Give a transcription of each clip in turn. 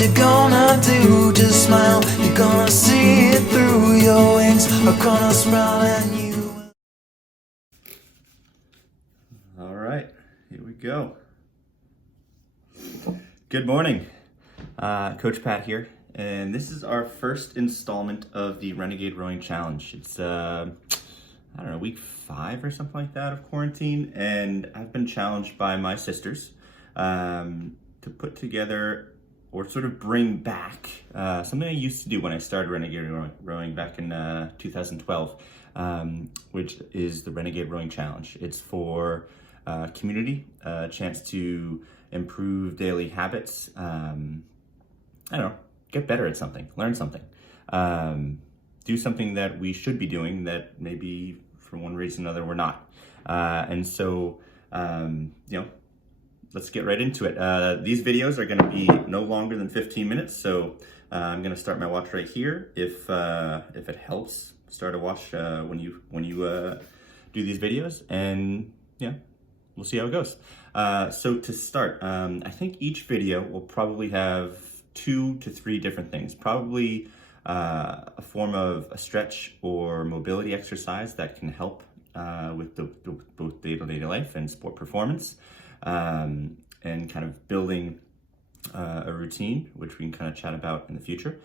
what you're gonna do. Just smile, you're gonna see it through. Your wings are gonna sprout and you. All right, here we go. Good morning, Coach Pat here, and this is our first installment of the Renegade Rowing Challenge. It's I don't know, week 5 or something like that of quarantine, and I've been challenged by my sisters to put together or sort of bring back something I used to do when I started Renegade Rowing back in 2012, which is the Renegade Rowing Challenge. It's for community, a chance to improve daily habits, I don't know, get better at something, learn something, do something that we should be doing that maybe for one reason or another we're not. And so, let's get right into it. These videos are gonna be no longer than 15 minutes, so I'm gonna start my watch right here. If it helps, start a watch when you do these videos, and yeah, we'll see how it goes. So to start, I think each video will probably have 2 to 3 different things. Probably a form of a stretch or mobility exercise that can help with both day-to-day life and sport performance, and kind of building a routine, which we can kind of chat about in the future.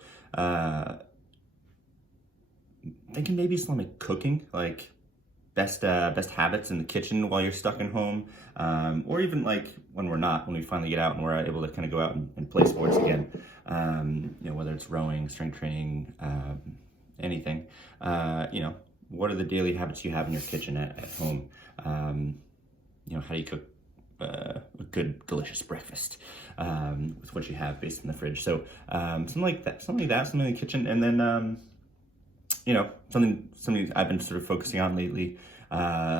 Thinking maybe some like cooking, like best habits in the kitchen while you're stuck at home, or even like when we finally get out and we're able to kind of go out and play sports again, whether it's rowing, strength training, anything, what are the daily habits you have in your kitchen at home? How do you cook a good, delicious breakfast with what you have based in the fridge? So something like that, something in the kitchen. And then something I've been sort of focusing on lately,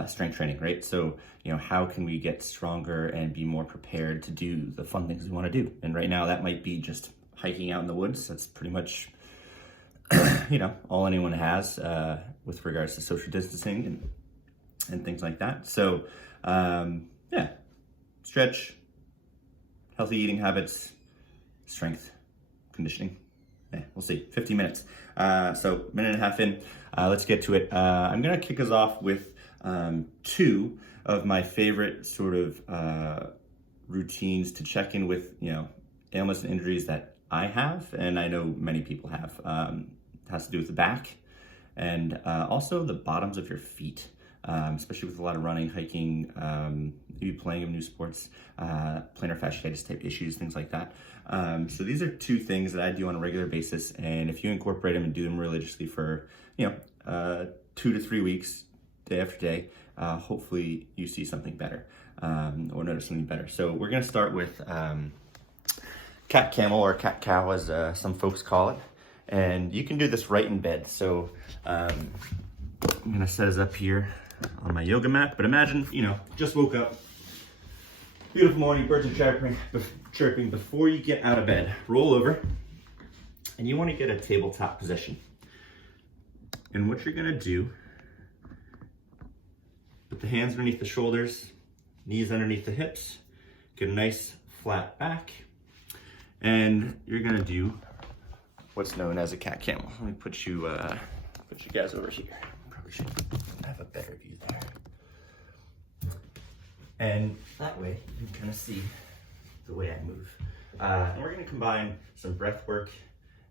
strength training, right? So, how can we get stronger and be more prepared to do the fun things we want to do? And right now that might be just hiking out in the woods. That's pretty much, all anyone has with regards to social distancing and things like that. So, stretch, healthy eating habits, strength, conditioning. Yeah, we'll see, 15 minutes. So minute and a half in, let's get to it. I'm gonna kick us off with 2 of my favorite sort of routines to check in with, ailments and injuries that I have, and I know many people have. It has to do with the back and also the bottoms of your feet, especially with a lot of running, hiking, maybe playing of new sports, plantar fasciitis type issues, things like that. So these are 2 things that I do on a regular basis, and if you incorporate them and do them religiously for 2 to 3 weeks, day after day, hopefully you see something better, or notice something better. So we're gonna start with cat camel, or cat cow as some folks call it, and you can do this right in bed. So I'm gonna set us up here on my yoga mat, but imagine, just woke up, beautiful morning, birds are chirping before you get out of bed. Roll over, and you want to get a tabletop position. And what you're gonna do, put the hands underneath the shoulders, knees underneath the hips, get a nice flat back, and you're gonna do what's known as a cat camel. Let me put you guys over here. Probably should have a better view there. And that way you can kind of see the way I move. And we're gonna combine some breath work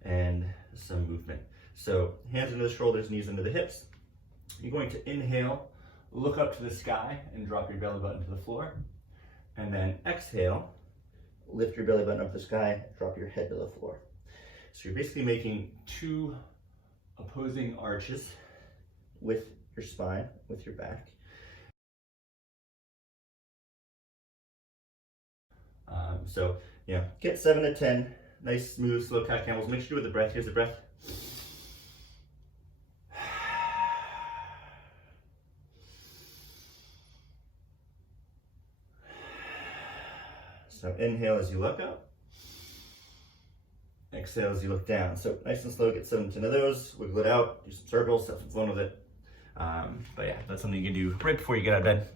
and some movement. So hands under the shoulders, knees under the hips. You're going to inhale, look up to the sky and drop your belly button to the floor. And then exhale, lift your belly button up to the sky, drop your head to the floor. So you're basically making 2 opposing arches with your spine, with your back. So, get 7 to 10, nice, smooth, slow cat camels. Make sure you do it with the breath. Here's the breath. So inhale as you look up. Exhale as you look down. So nice and slow, get 7 to 10 of those, wiggle it out, do some circles, have some fun with it. But yeah, that's something you can do right before you get out of bed.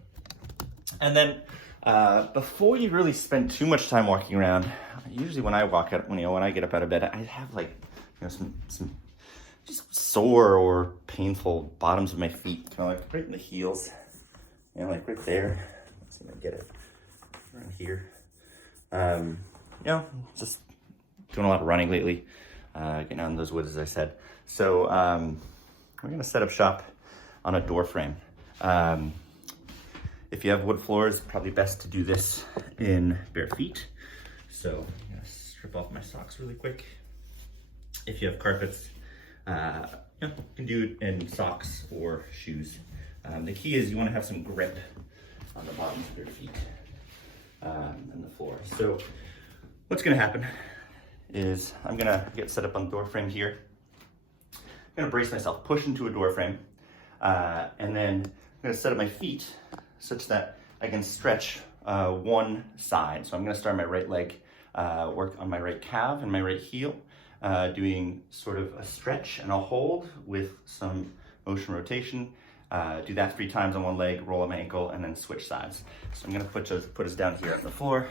And then Before you really spend too much time walking around, usually when I walk out, when I get up out of bed, I have like, some just sore or painful bottoms of my feet, kind of like right in the heels, like right there. Let's see if I can get it around here. Just doing a lot of running lately, getting out in those woods, as I said. So we're gonna set up shop on a door frame. If you have wood floors, probably best to do this in bare feet. So I'm gonna strip off my socks really quick. If you have carpets, you can do it in socks or shoes. The key is you wanna have some grip on the bottoms of your feet and the floor. So what's gonna happen is I'm gonna get set up on the door frame here. I'm gonna brace myself, push into a door frame, and then I'm gonna set up my feet such that I can stretch one side. So I'm gonna start my right leg, work on my right calf and my right heel, doing sort of a stretch and a hold with some motion rotation. Do that 3 times on one leg, roll on my ankle, and then switch sides. So I'm gonna put us down here on the floor.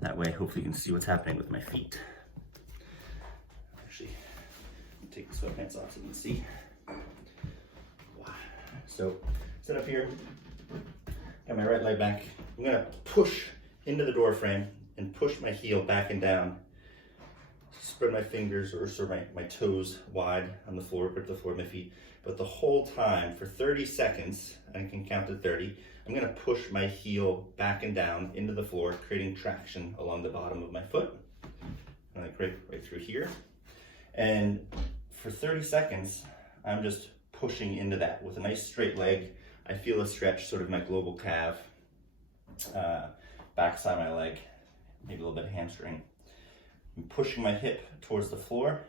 That way, hopefully you can see what's happening with my feet. Actually, take the sweatpants off so you can see. Wow. So, set up here, got my right leg back. I'm gonna push into the door frame and push my heel back and down. Spread my fingers or sort of my toes wide on the floor, grip the floor with my feet. But the whole time for 30 seconds, I can count to 30, I'm gonna push my heel back and down into the floor, creating traction along the bottom of my foot. And like right through here. And for 30 seconds, I'm just pushing into that with a nice straight leg. I feel a stretch, sort of my global calf, backside of my leg, maybe a little bit of hamstring. I'm pushing my hip towards the floor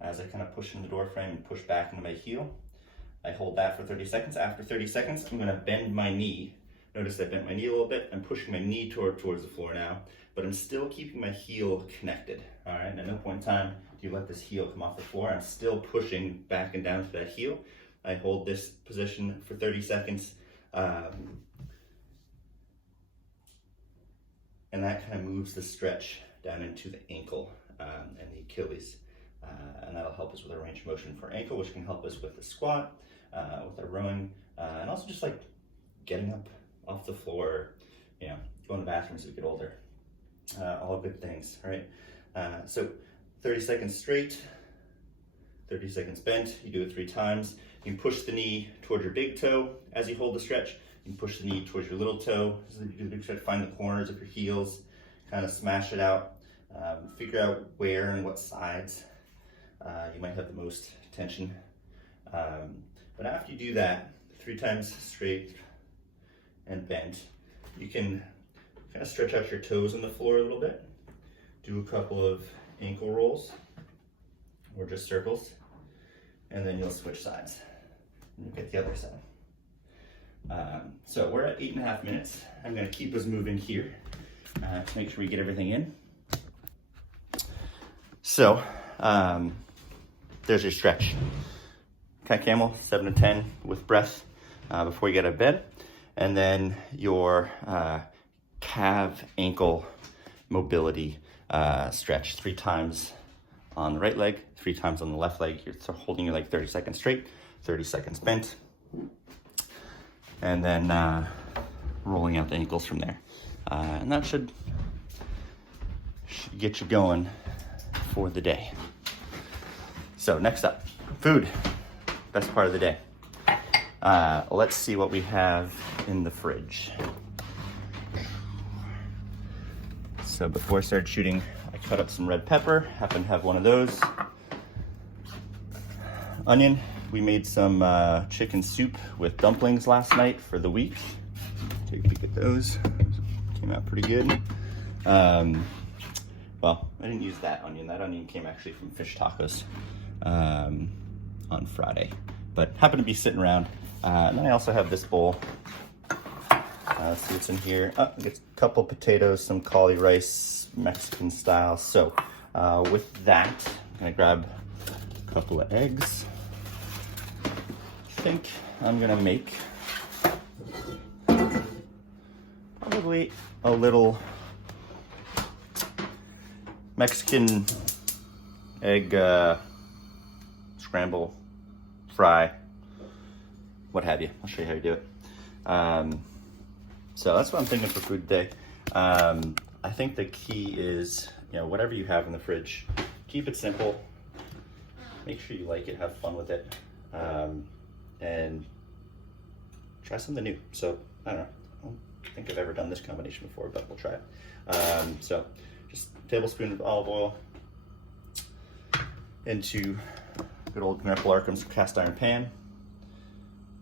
as I kind of push in the door frame and push back into my heel. I hold that for 30 seconds. After 30 seconds, I'm gonna bend my knee. Notice I bent my knee a little bit. I'm pushing my knee towards the floor now, but I'm still keeping my heel connected. All right, at no point in time do you let this heel come off the floor. I'm still pushing back and down to that heel. I hold this position for 30 seconds. And that kind of moves the stretch down into the ankle and the Achilles. And that'll help us with our range of motion for ankle, which can help us with the squat, with our rowing, and also just like getting up off the floor, going to the bathroom as we get older. All good things, right? So 30 seconds straight, 30 seconds bent. You do it 3 times. You can push the knee towards your big toe as you hold the stretch. You can push the knee towards your little toe. So you do the big stretch, find the corners of your heels, kind of smash it out. Figure out where and what sides you might have the most tension. But after you do that, 3 times straight and bent, you can kind of stretch out your toes on the floor a little bit. Do a couple of ankle rolls or just circles, and then you'll switch sides and you'll get the other side. So we're at 8.5 minutes. I'm gonna keep us moving here to make sure we get everything in. So there's your stretch. Cat camel, 7 to 10 with breath before you get out of bed. And then your calf ankle mobility stretch 3 times on the right leg, 3 times on the left leg. You're holding your leg 30 seconds straight, 30 seconds bent. And then rolling out the ankles from there. And that should get you going for the day. So next up, food, best part of the day. Let's see what we have in the fridge. So before I started shooting, I cut up some red pepper, happen to have one of those. Onion, we made some chicken soup with dumplings last night for the week. Take a peek at those, came out pretty good. Well, I didn't use that onion came actually from fish tacos on Friday, but happened to be sitting around. And then I also have this bowl. Let's see what's in here. It's a couple potatoes, some cauli rice, Mexican style. So with that, I'm gonna grab a couple of eggs. I think I'm gonna make probably a little Mexican egg scramble, fry, what have you. I'll show you how you do it. So that's what I'm thinking for food today. I think the key is, whatever you have in the fridge, keep it simple. Make sure you like it, have fun with it, and try something new. So I don't know. I don't think I've ever done this combination before, but we'll try it. So just a tablespoon of olive oil into good old Grandpa Larkham's cast iron pan.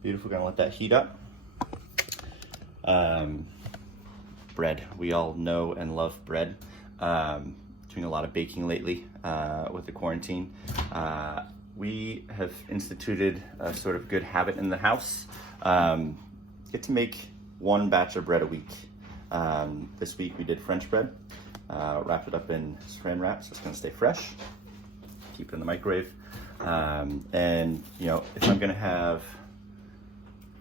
Beautiful, gonna let that heat up. Bread, we all know and love bread. Doing a lot of baking lately with the quarantine. We have instituted a sort of good habit in the house. Get to make one batch of bread a week. This week we did French bread, wrapped it up in saran wrap so it's gonna stay fresh. Keep it in the microwave. And if I'm gonna have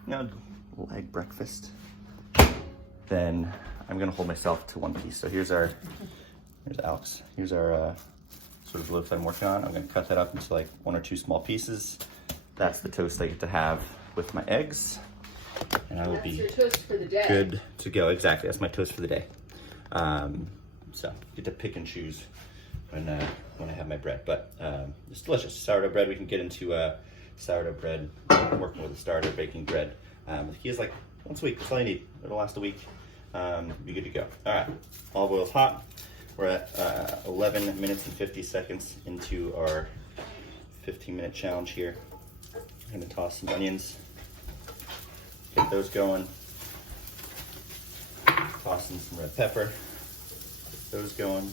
a little egg breakfast, then I'm gonna hold myself to one piece. So here's Alex. Here's our sort of loaf that I'm working on. I'm gonna cut that up into like 1 or 2 small pieces. That's the toast I get to have with my eggs. And I will be your toast for the day. Good to go. Exactly, that's my toast for the day. So get to pick and choose when I have my bread. But it's delicious. Sourdough bread, we can get into sourdough bread, working with a starter, baking bread. The key is like once a week, that's all you need. It'll last a week. Be good to go. All right, olive oil's hot. We're at 11 minutes and 50 seconds into our 15-minute challenge here. I'm gonna toss some onions, get those going. Toss in some red pepper, get those going.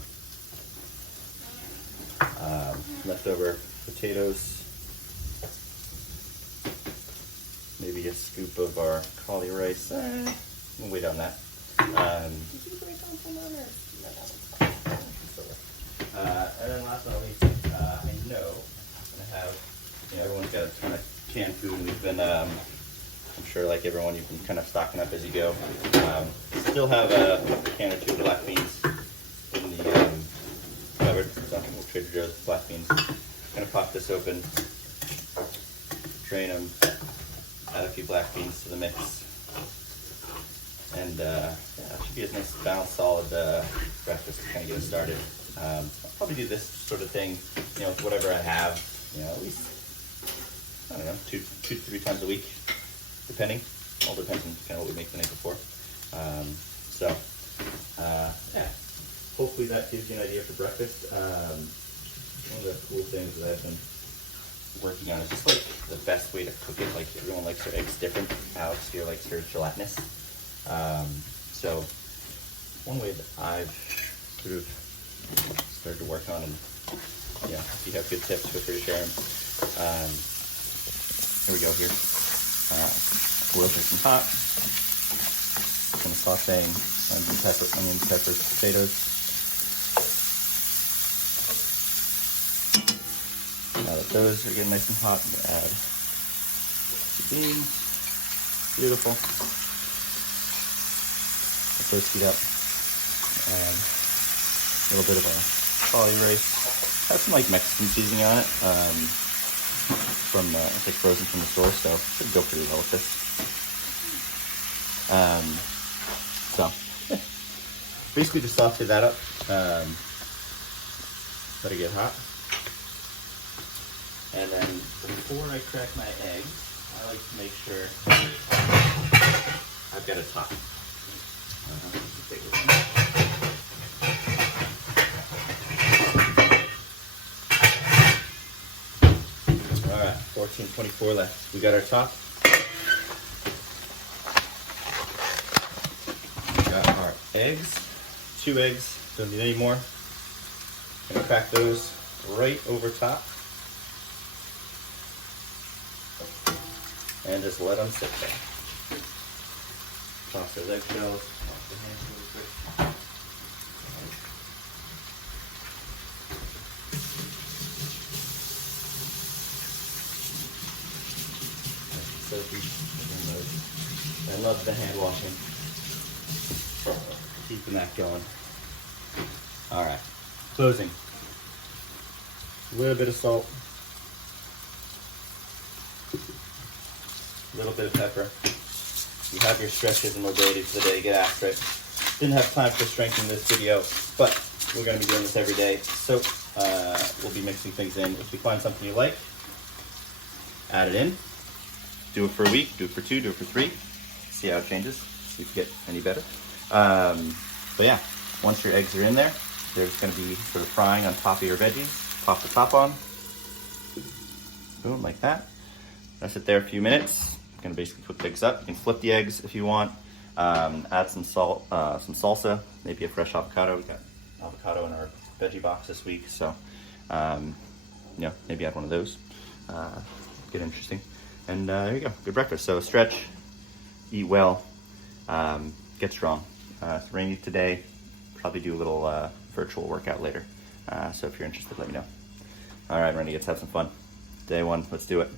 Leftover potatoes. Maybe a scoop of our cauli rice. We'll wait on that. And then last but not least, I know I'm gonna have, everyone's got a ton of canned food, and we've been, I'm sure like everyone, you've been kind of stocking up as you go. Still have a can or 2 of black beans in the cupboard. So Trader Joe's black beans. Gonna pop this open, drain them, add a few black beans to the mix. And yeah, it should be a nice, balanced, solid breakfast to kind of get us started. I'll probably do this sort of thing, with whatever I have, at least, I don't know, 2 to 3 times a week, depending. All depends on kind of what we make the night before. Yeah, hopefully that gives you an idea for breakfast. One of the cool things that I've been working on is just like the best way to cook it. Like everyone likes their eggs different. Alex here likes her gelatinous. So one way that I've sort of started to work on, and if you have good tips, feel free to share them. Here we go here. Oil's nice and hot. Kind of sauteing onions, peppers, potatoes. Now that those are getting nice and hot, I'm gonna add the beans. Beautiful. Let those heat up. And a little bit of a cauli rice. Has some like Mexican seasoning on it. From it's like frozen from the store, so it should go pretty well with this. So yeah. Basically just saute that up. Let it get hot. And then before I crack my egg, I like to make sure I've got a top. Alright, 14:24 left. We got our top. We got our eggs. 2 eggs. Don't need any more. Gonna crack those right over top. And just let them sit there. Toss those eggshells off the hands really quick. Soapy. I love the hand washing. Keeping that going. All right, closing. A little bit of salt. A little bit of pepper. You have your stretches and mobility for the day, get after it. Didn't have time for strength in this video, but we're gonna be doing this every day. So we'll be mixing things in. If you find something you like, add it in. Do it for a week, do it for 2, do it for 3. See how it changes, see if you get any better. But yeah, once your eggs are in there, there's gonna be sort of frying on top of your veggies. Pop the top on. Boom, like that. Rest it there a few minutes. I'm gonna basically cook the eggs up. You can flip the eggs if you want. Add some salt, some salsa, maybe a fresh avocado. We got avocado in our veggie box this week, so maybe add one of those. Get interesting. And there you go, good breakfast. So stretch, eat well, get strong. It's rainy today. Probably do a little virtual workout later. So if you're interested, let me know. All right, Renegades, have some fun. Day 1, let's do it.